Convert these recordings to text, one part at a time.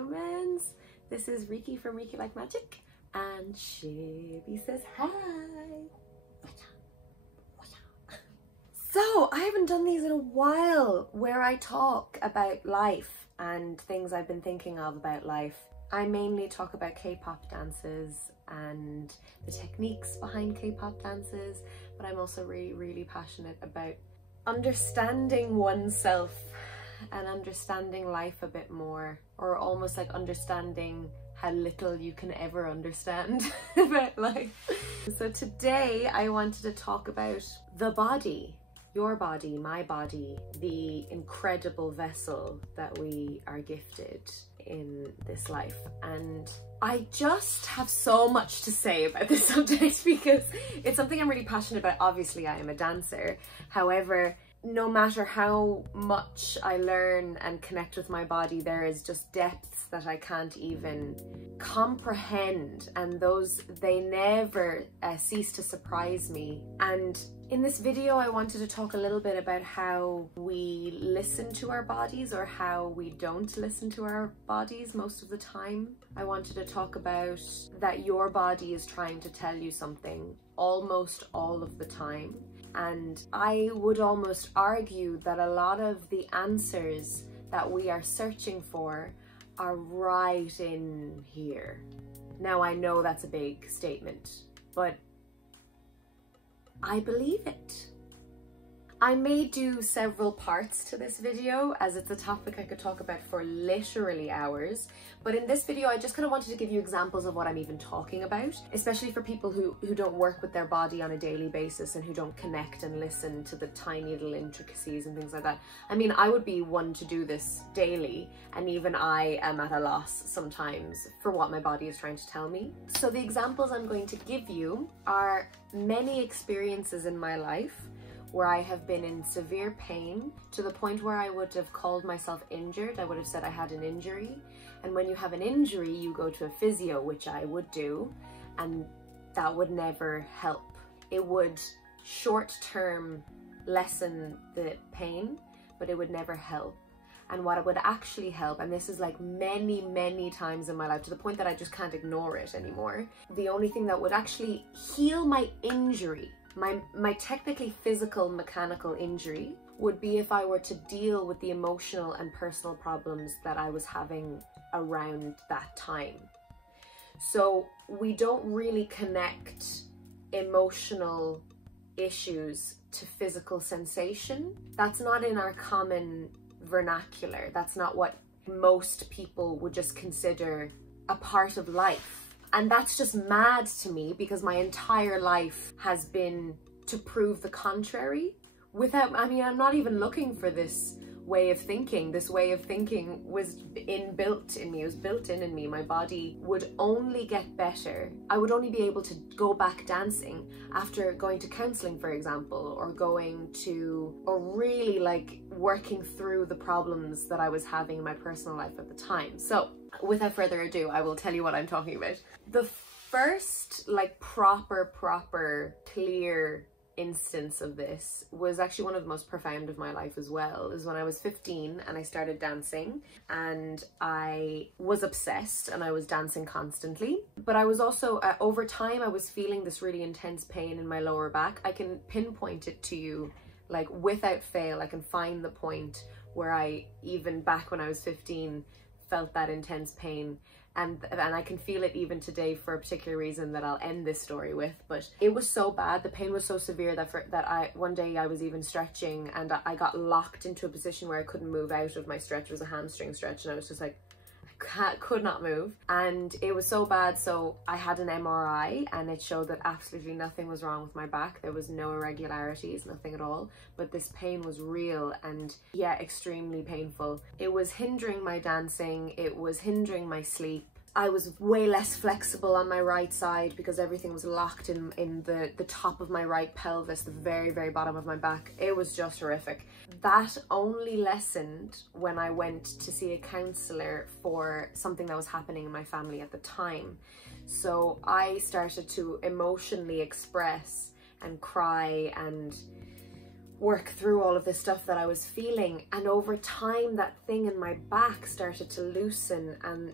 humans. This is Riki from rikilikemagic, and Shibby says hi. So I haven't done these in a while where I talk about life and things I've been thinking of about life. I mainly talk about K-pop dances and the techniques behind K-pop dances, but I'm also really passionate about understanding oneself and understanding life a bit more, or almost like understanding how little you can ever understand about life. So today I wanted to talk about the body, your body, my body, the incredible vessel that we are gifted in this life. And I just have so much to say about this subject because it's something I'm really passionate about. Obviously, I am a dancer. However, no matter how much I learn and connect with my body, there is just depths that I can't even comprehend, and they never cease to surprise me. And in this video, I wanted to talk a little bit about how we listen to our bodies, or how we don't listen to our bodies most of the time. I wanted to talk about that your body is trying to tell you something almost all of the time. And I would almost argue that a lot of the answers that we are searching for are right in here. Now, I know that's a big statement, but I believe it. I may do several parts to this video, as it's a topic I could talk about for literally hours. But in this video, I just kind of wanted to give you examples of what I'm even talking about, especially for people who don't work with their body on a daily basis and who don't connect and listen to the tiny little intricacies and things like that. I mean, I would be one to do this daily, and even I am at a loss sometimes for what my body is trying to tell me. So the examples I'm going to give you are many experiences in my life where I have been in severe pain to the point where I would have called myself injured. I would have said I had an injury. And when you have an injury, you go to a physio, which I would do, and that would never help. It would short-term lessen the pain, but it would never help. And what would actually help, and this is like many times in my life, to the point that I just can't ignore it anymore, the only thing that would actually heal my injury, my technically physical mechanical injury, would be if I were to deal with the emotional and personal problems that I was having around that time. So we don't really connect emotional issues to physical sensation. That's not in our common vernacular. That's not what most people would just consider a part of life. And that's just mad to me, because my entire life has been to prove the contrary. I mean, I'm not even looking for this way of thinking. This way of thinking was inbuilt in me, it was built in me. My body would only get better. I would only be able to go back dancing after going to counseling, for example, or really like working through the problems that I was having in my personal life at the time. So without further ado, I will tell you what I'm talking about. The first like proper clear instance of this was actually one of the most profound of my life as well. It was when I was 15 and I started dancing, and I was obsessed and I was dancing constantly. But I was also, over time, I was feeling this really intense pain in my lower back. I can pinpoint it to you, like without fail. I can find the point where I, even back when I was 15, felt that intense pain. And I can feel it even today for a particular reason that I'll end this story with. But it was so bad, the pain was so severe that one day I was even stretching and I got locked into a position where I couldn't move out of my stretch. It was a hamstring stretch, and I was just like, could not move. And it was so bad, so I had an MRI and it showed that absolutely nothing was wrong with my back. There was no irregularities, nothing at all, but this pain was real and yeah, extremely painful. It was hindering my dancing, it was hindering my sleep. I was way less flexible on my right side because everything was locked in the top of my right pelvis, the very bottom of my back. It was just horrific. That only lessened when I went to see a counsellor for something that was happening in my family at the time. So I started to emotionally express and cry and work through all of this stuff that I was feeling. And over time, that thing in my back started to loosen, and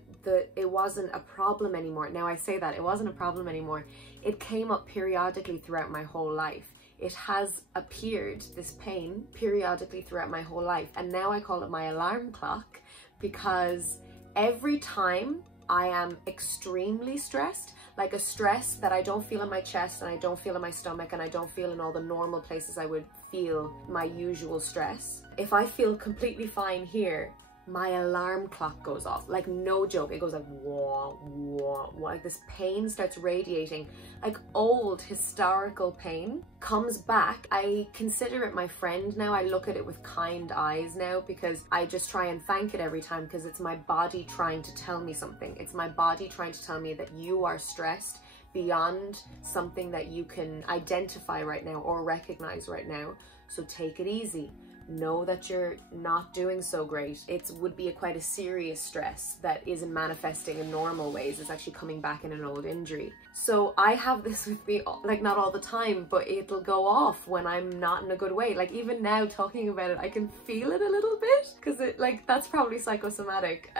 it wasn't a problem anymore. Now I say that, it wasn't a problem anymore. It came up periodically throughout my whole life. It has appeared, this pain, periodically throughout my whole life. And now I call it my alarm clock, because every time I am extremely stressed, like a stress that I don't feel in my chest and I don't feel in my stomach and I don't feel in all the normal places I would feel my usual stress. If I feel completely fine here, my alarm clock goes off, like no joke. It goes like wah, wah, wah. Like this pain starts radiating, like old historical pain comes back. I consider it my friend now. I look at it with kind eyes now, because I just try and thank it every time, because it's my body trying to tell me something. It's my body trying to tell me that you are stressed beyond something that you can identify right now or recognize right now. So take it easy. Know that you're not doing so great. It would be quite a serious stress that isn't manifesting in normal ways. It's actually coming back in an old injury. So I have this with me, like not all the time, but it'll go off when I'm not in a good way. Like even now talking about it, I can feel it a little bit, because it, like, that's probably psychosomatic.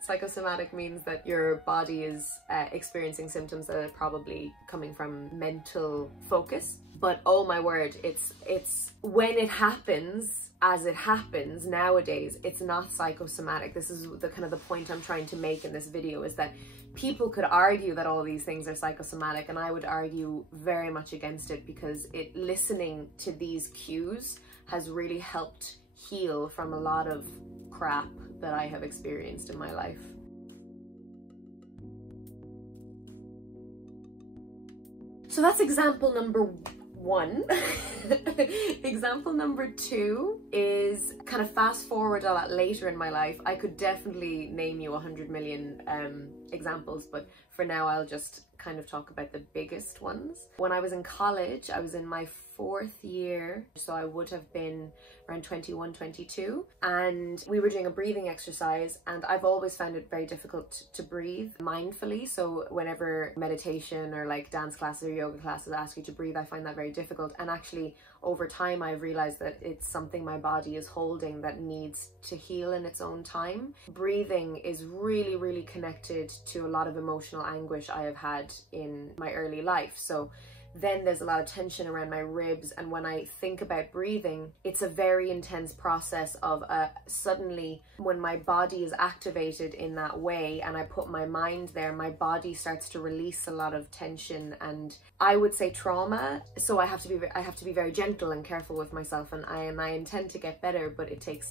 Psychosomatic means that your body is experiencing symptoms that are probably coming from mental focus. But oh my word, it's when it happens, as it happens nowadays, it's not psychosomatic. This is the kind of the point I'm trying to make in this video, is that people could argue that all these things are psychosomatic, and I would argue very much against it, because listening to these cues has really helped heal from a lot of crap that I have experienced in my life. So that's example number one. Example number two is kind of fast forward a lot later in my life. I could definitely name you 100 million examples, but for now I'll just kind of talk about the biggest ones. When I was in college, I was in my 4th year, so I would have been around 21, 22, and we were doing a breathing exercise, and I've always found it very difficult to breathe mindfully. So whenever meditation or like dance classes or yoga classes ask you to breathe, I find that very difficult. And actually over time I've realized that it's something my body is holding that needs to heal in its own time. Breathing is really, really connected to a lot of emotional anguish I have had in my early life. So then there's a lot of tension around my ribs, and when I think about breathing, it's a very intense process of suddenly when my body is activated in that way and I put my mind there, my body starts to release a lot of tension and I would say trauma. So I have to be very gentle and careful with myself, and I intend to get better, but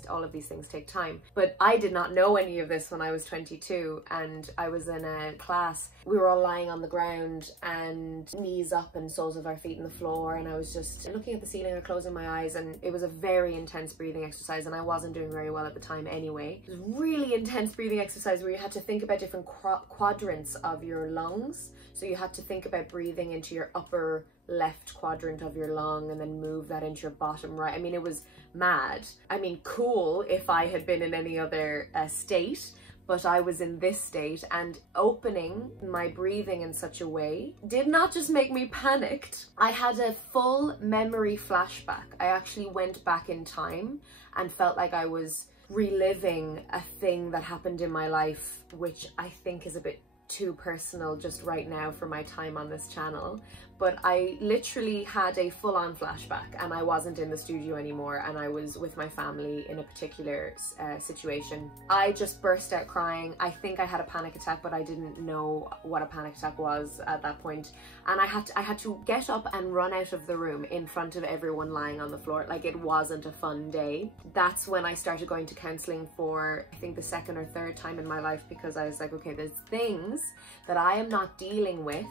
all of these things take time. But I did not know any of this when I was 22, and I was in a class. We were all lying on the ground and knees up and soles of our feet on the floor, and I was just looking at the ceiling or closing my eyes, and it was a very intense breathing exercise, and I wasn't doing very well at the time anyway. It was a really intense breathing exercise where you had to think about different quadrants of your lungs. So you had to think about breathing into your upper left quadrant of your lung and then move that into your bottom right. I mean, it was mad. I mean, cool if I had been in any other state, but I was in this state, and opening my breathing in such a way did not just make me panicked. I had a full memory flashback. I actually went back in time and felt like I was reliving a thing that happened in my life, which I think is a bit too personal just right now for my time on this channel. But I literally had a full-on flashback, and I wasn't in the studio anymore, and I was with my family in a particular situation. I just burst out crying. I think I had a panic attack, but I didn't know what a panic attack was at that point. And I had to get up and run out of the room in front of everyone lying on the floor. Like, it wasn't a fun day. That's when I started going to counseling for, I think, the 2nd or 3rd time in my life, because I was like, okay, there's things that I am not dealing with,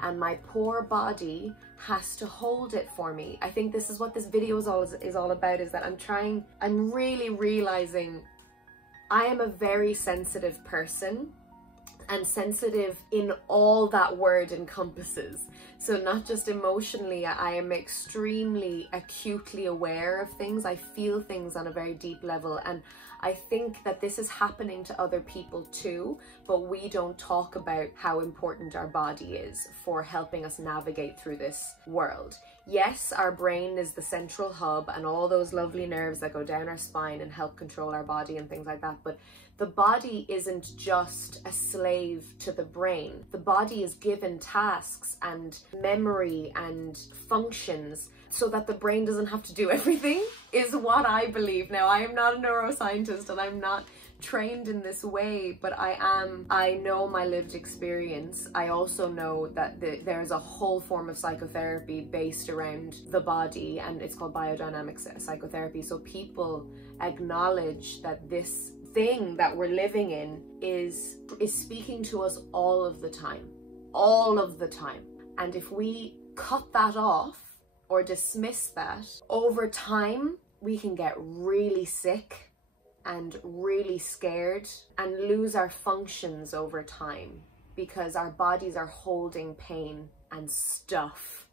and my poor body has to hold it for me. I think this is what this video is all about, is that I'm really realizing I am a very sensitive person, and sensitive in all that word encompasses. So not just emotionally, I am extremely acutely aware of things. I feel things on a very deep level, and I think that this is happening to other people too, but we don't talk about how important our body is for helping us navigate through this world. Yes, our brain is the central hub and all those lovely nerves that go down our spine and help control our body and things like that, but the body isn't just a slave to the brain. The body is given tasks and memory and functions so that the brain doesn't have to do everything, is what I believe. Now, I am not a neuroscientist and I'm not trained in this way, but I know my lived experience. I also know that there's a whole form of psychotherapy based around the body, and it's called biodynamic psychotherapy. So people acknowledge that this thing that we're living in is speaking to us all of the time. And if we cut that off or dismiss that, over time we can get really sick and really scared and lose our functions over time, because our bodies are holding pain and stuff,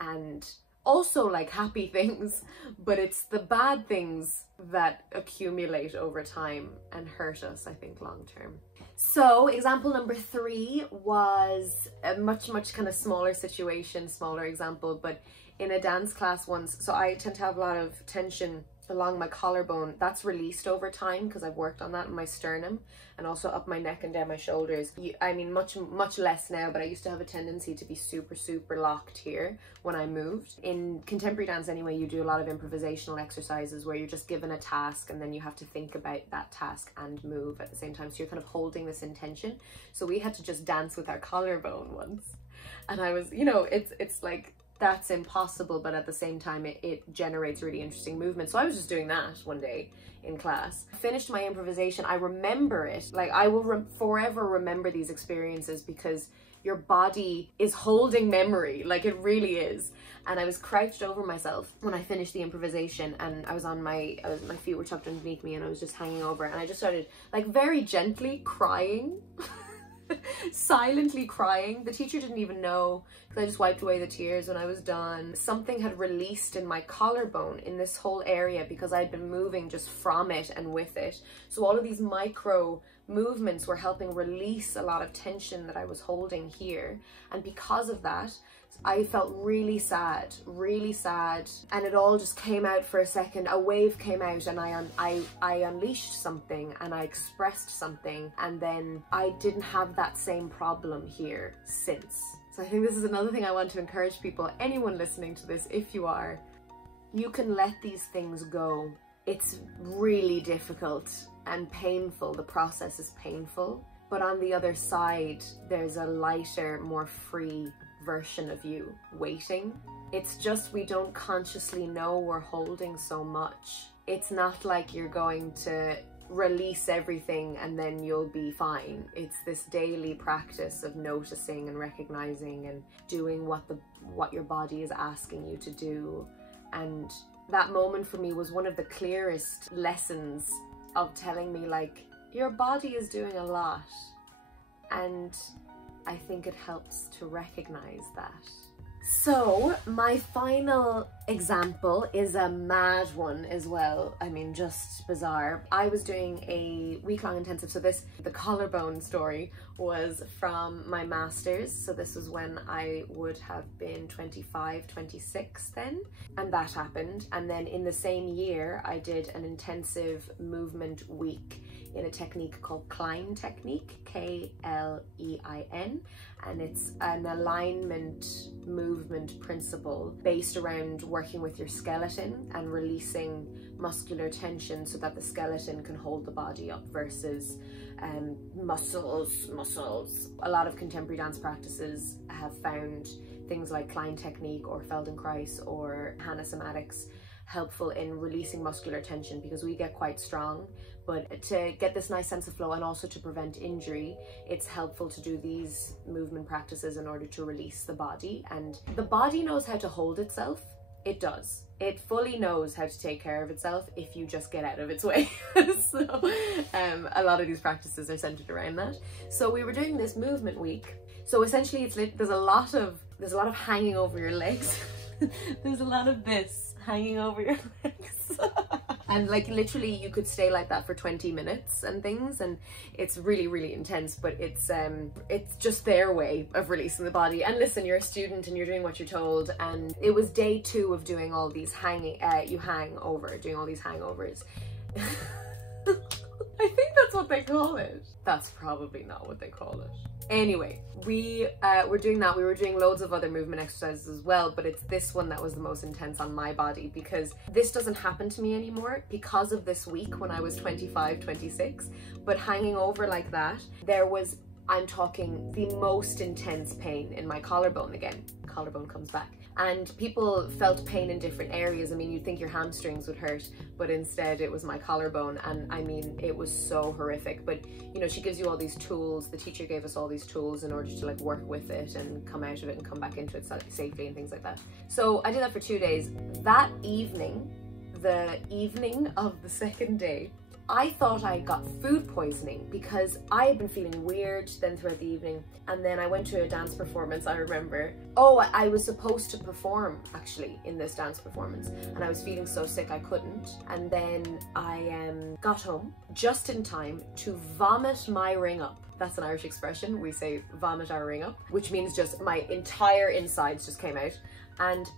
and also like happy things, but it's the bad things that accumulate over time and hurt us, I think, long term. So example number 3 was a much kind of smaller situation, smaller example, but in a dance class once. So I tend to have a lot of tension along my collarbone. That's released over time because I've worked on that in my sternum, and also up my neck and down my shoulders. I mean, much less now, but I used to have a tendency to be super locked here when I moved. In contemporary dance anyway, you do a lot of improvisational exercises where you're just given a task and then you have to think about that task and move at the same time. So you're kind of holding this intention. So we had to just dance with our collarbone once, and I was, you know, it's like, that's impossible, but at the same time it generates really interesting movement. So I was just doing that one day in class. I finished my improvisation. I remember it, like I will forever remember these experiences, because your body is holding memory, like it really is. And I was crouched over myself when I finished the improvisation, and I was on my feet were tucked underneath me, and I was just hanging over, and I just started like very gently crying. Silently crying. The teacher didn't even know, because I just wiped away the tears when I was done. Something had released in my collarbone, in this whole area, because I'd been moving just from it and with it. So all of these micro movements were helping release a lot of tension that I was holding here, and because of that I felt really sad, and it all just came out for a second. A wave came out, and I unleashed something, and I expressed something, and then I didn't have that same problem here since. So I think this is another thing I want to encourage people, anyone listening to this, if you are, you can let these things go. It's really difficult and painful. The process is painful, but on the other side, there's a lighter, more free version of you waiting. It's just we don't consciously know we're holding so much. It's not like you're going to release everything and then you'll be fine. It's this daily practice of noticing and recognizing and doing what your body is asking you to do. And that moment for me was one of the clearest lessons of telling me, like, your body is doing a lot, and I think it helps to recognize that. So my final example is a mad one as well. I mean, just bizarre. I was doing a week-long intensive. So the collarbone story was from my master's. So this was when I would have been 25, 26 then, and that happened. And then in the same year, I did an intensive movement week in a technique called Klein technique, K-L-E-I-N, and it's an alignment movement principle based around working with your skeleton and releasing muscular tension so that the skeleton can hold the body up versus muscles. A lot of contemporary dance practices have found things like Klein technique or Feldenkrais or Hana somatics helpful in releasing muscular tension, because we get quite strong, but to get this nice sense of flow and also to prevent injury, it's helpful to do these movement practices in order to release the body. And the body knows how to hold itself. It does. It fully knows how to take care of itself if you just get out of its way. So a lot of these practices are centered around that. So we were doing this movement week. So essentially there's a lot of hanging over your legs. There's a lot of this hanging over your legs. And like literally you could stay like that for 20 minutes and things, and it's really, really intense, but it's just their way of releasing the body. And listen, you're a student and you're doing what you're told, and it was day 2 of doing all these doing all these hangovers. I think that's what they call it. That's probably not what they call it. Anyway, we were doing that. We were doing loads of other movement exercises as well, but it's this one that was the most intense on my body, because this doesn't happen to me anymore because of this week when I was 25, 26. But hanging over like that, there was, I'm talking, the most intense pain in my collarbone again. Collarbone comes back. And people felt pain in different areas. I mean, you'd think your hamstrings would hurt, but instead it was my collarbone. And I mean, it was so horrific. But you know, she gives you all these tools. The teacher gave us all these tools in order to like work with it and come out of it and come back into it safely and things like that. So I did that for 2 days. That evening, the evening of the second day, I thought I got food poisoning because I had been feeling weird then throughout the evening. And then I went to a dance performance, I remember. Oh, I was supposed to perform actually in this dance performance, and I was feeling so sick I couldn't. And then I got home just in time to vomit my ring up. That's an Irish expression. We say vomit our ring up, which means just my entire insides just came out.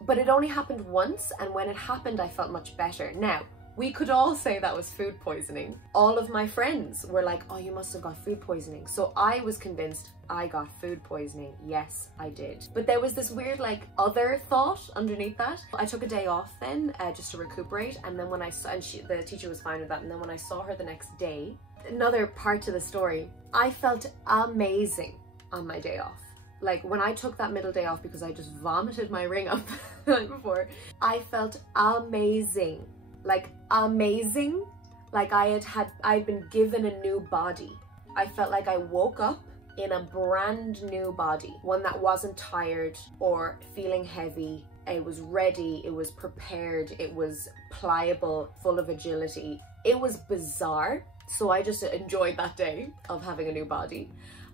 But it only happened once, and when it happened I felt much better. Now, we could all say that was food poisoning. All of my friends were like, oh, you must have got food poisoning. So I was convinced I got food poisoning. Yes, I did. But there was this weird like other thought underneath that. I took a day off then just to recuperate. And then when I saw, and the teacher was fine with that. And then when I saw her the next day, another part to the story, I felt amazing on my day off. Like when I took that middle day off because I just vomited my ring up the night before, I felt amazing. Like amazing, like I'd been given a new body. I felt like I woke up in a brand new body, one that wasn't tired or feeling heavy. It was ready, it was prepared, it was pliable, full of agility. It was bizarre. So I just enjoyed that day of having a new body.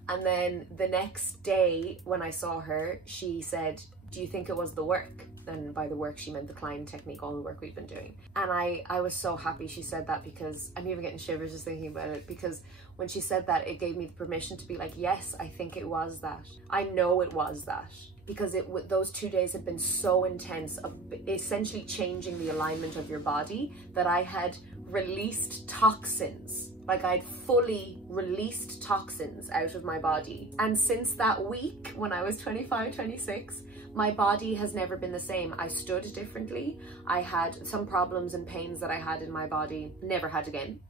And then the next day when I saw her, she said, do you think it was the work? And by the work, she meant the Klein technique, all the work we've been doing. And I was so happy she said that, because I'm even getting shivers just thinking about it, because when she said that, it gave me the permission to be like, yes, I think it was that. I know it was that. Because those 2 days had been so intense of essentially changing the alignment of your body that I had released toxins. Like I'd fully released toxins out of my body. And since that week, when I was 25, 26, my body has never been the same. I stood differently. I had some problems and pains that I had in my body, never had again.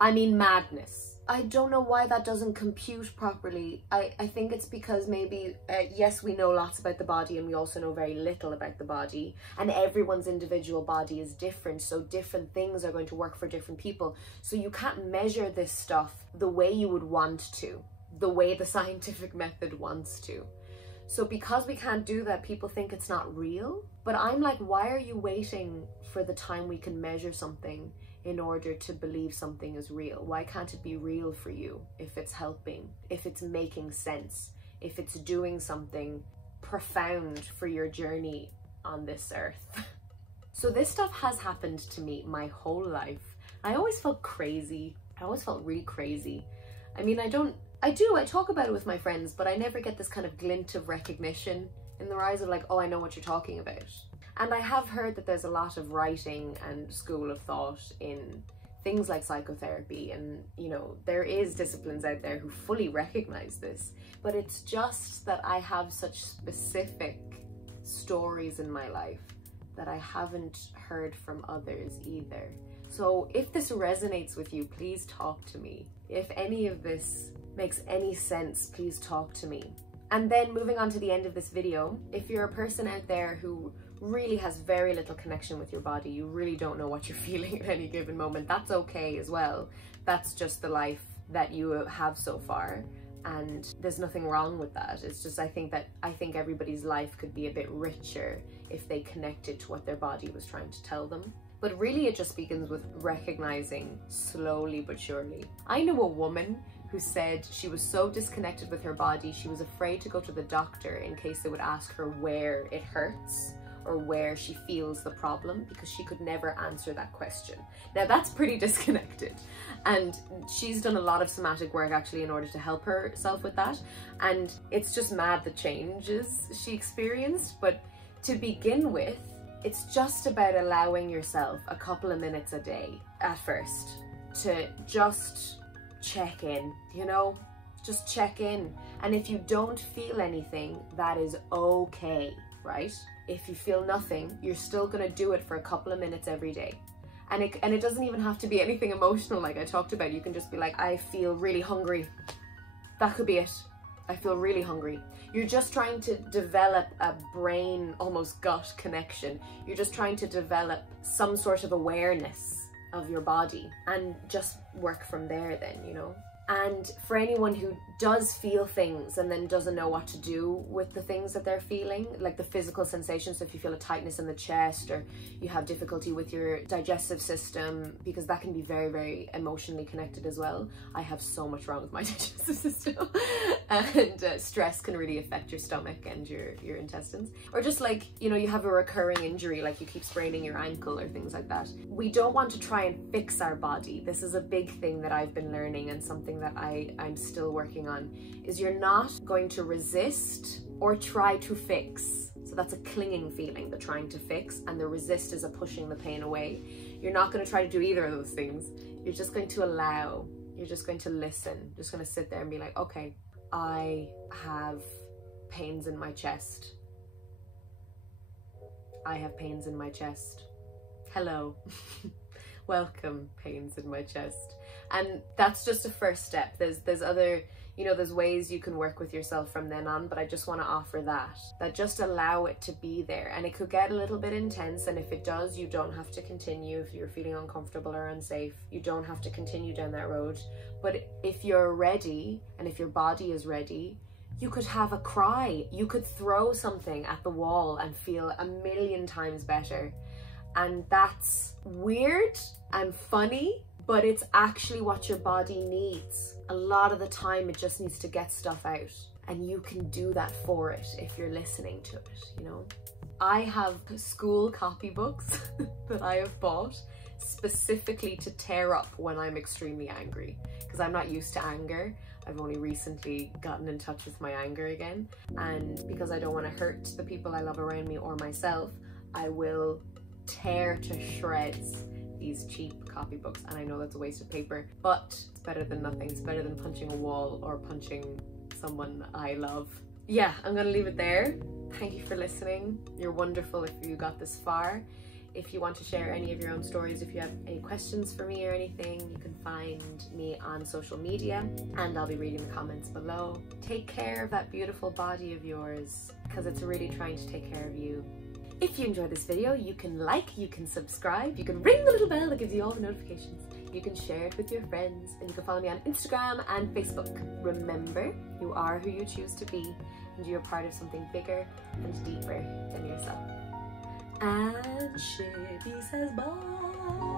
I mean, madness. I don't know why that doesn't compute properly. I think it's because maybe, yes, we know lots about the body and we also know very little about the body, and everyone's individual body is different, so different things are going to work for different people. So you can't measure this stuff the way you would want to, the way the scientific method wants to. So because we can't do that, people think it's not real. But I'm like, why are you waiting for the time we can measure something in order to believe something is real? Why can't it be real for you if it's helping, if it's making sense, if it's doing something profound for your journey on this earth? So this stuff has happened to me my whole life. I always felt crazy. I always felt really crazy. I mean, I talk about it with my friends, but I never get this kind of glint of recognition in their eyes of like, oh, I know what you're talking about. And I have heard that there's a lot of writing and school of thought in things like psychotherapy, and you know, there is disciplines out there who fully recognize this, but it's just that I have such specific stories in my life that I haven't heard from others either. So if this resonates with you, please talk to me. If any of this makes any sense, please talk to me. And then moving on to the end of this video, if you're a person out there who really has very little connection with your body, you really don't know what you're feeling at any given moment, that's okay as well. That's just the life that you have so far, and there's nothing wrong with that. It's just I think everybody's life could be a bit richer if they connected to what their body was trying to tell them. But really it just begins with recognizing slowly but surely. I know a woman who said she was so disconnected with her body, she was afraid to go to the doctor in case they would ask her where it hurts or where she feels the problem, because she could never answer that question. Now that's pretty disconnected, and she's done a lot of somatic work actually in order to help herself with that, and it's just mad the changes she experienced. But to begin with, it's just about allowing yourself a couple of minutes a day at first to just check in, you know, just check in. And if you don't feel anything, that is okay, right? If you feel nothing, you're still gonna do it for a couple of minutes every day. And it doesn't even have to be anything emotional like I talked about. You can just be like, I feel really hungry. That could be it. I feel really hungry. You're just trying to develop a brain, almost gut connection. You're just trying to develop some sort of awareness of your body and just work from there then, you know? And for anyone who does feel things and then doesn't know what to do with the things that they're feeling, like the physical sensations, so if you feel a tightness in the chest or you have difficulty with your digestive system, because that can be very, very emotionally connected as well. I have so much wrong with my digestive system and stress can really affect your stomach and your intestines. Or just like, you know, you have a recurring injury, like you keep spraining your ankle or things like that. We don't want to try and fix our body. This is a big thing that I've been learning, and something that I'm still working on, is you're not going to resist or try to fix. So that's a clinging feeling, the trying to fix, and the resist is a pushing the pain away. You're not going to try to do either of those things. You're just going to allow, you're just going to listen, just going to sit there and be like, okay, I have pains in my chest. I have pains in my chest. Hello. Welcome, pains in my chest. And that's just a first step. There's other, you know, there's ways you can work with yourself from then on, but I just want to offer that just allow it to be there. And it could get a little bit intense, and if it does, you don't have to continue. If you're feeling uncomfortable or unsafe, you don't have to continue down that road. But if you're ready, and if your body is ready, you could have a cry. You could throw something at the wall and feel 1,000,000 times better. And that's weird and funny, but it's actually what your body needs. A lot of the time it just needs to get stuff out, and you can do that for it if you're listening to it, you know? I have school copybooks that I have bought specifically to tear up when I'm extremely angry, because I'm not used to anger. I've only recently gotten in touch with my anger again, and because I don't want to hurt the people I love around me or myself, I will tear to shreds these cheap copybooks. And I know that's a waste of paper, but it's better than nothing. It's better than punching a wall or punching someone I love. Yeah, I'm gonna leave it there. Thank you for listening. You're wonderful if you got this far. If you want to share any of your own stories, if you have any questions for me or anything, you can find me on social media, and I'll be reading the comments below. Take care of that beautiful body of yours, because it's really trying to take care of you. If you enjoyed this video, you can like, you can subscribe, you can ring the little bell that gives you all the notifications, you can share it with your friends, and you can follow me on Instagram and Facebook. Remember, you are who you choose to be, and you're part of something bigger and deeper than yourself. And Shippy says bye.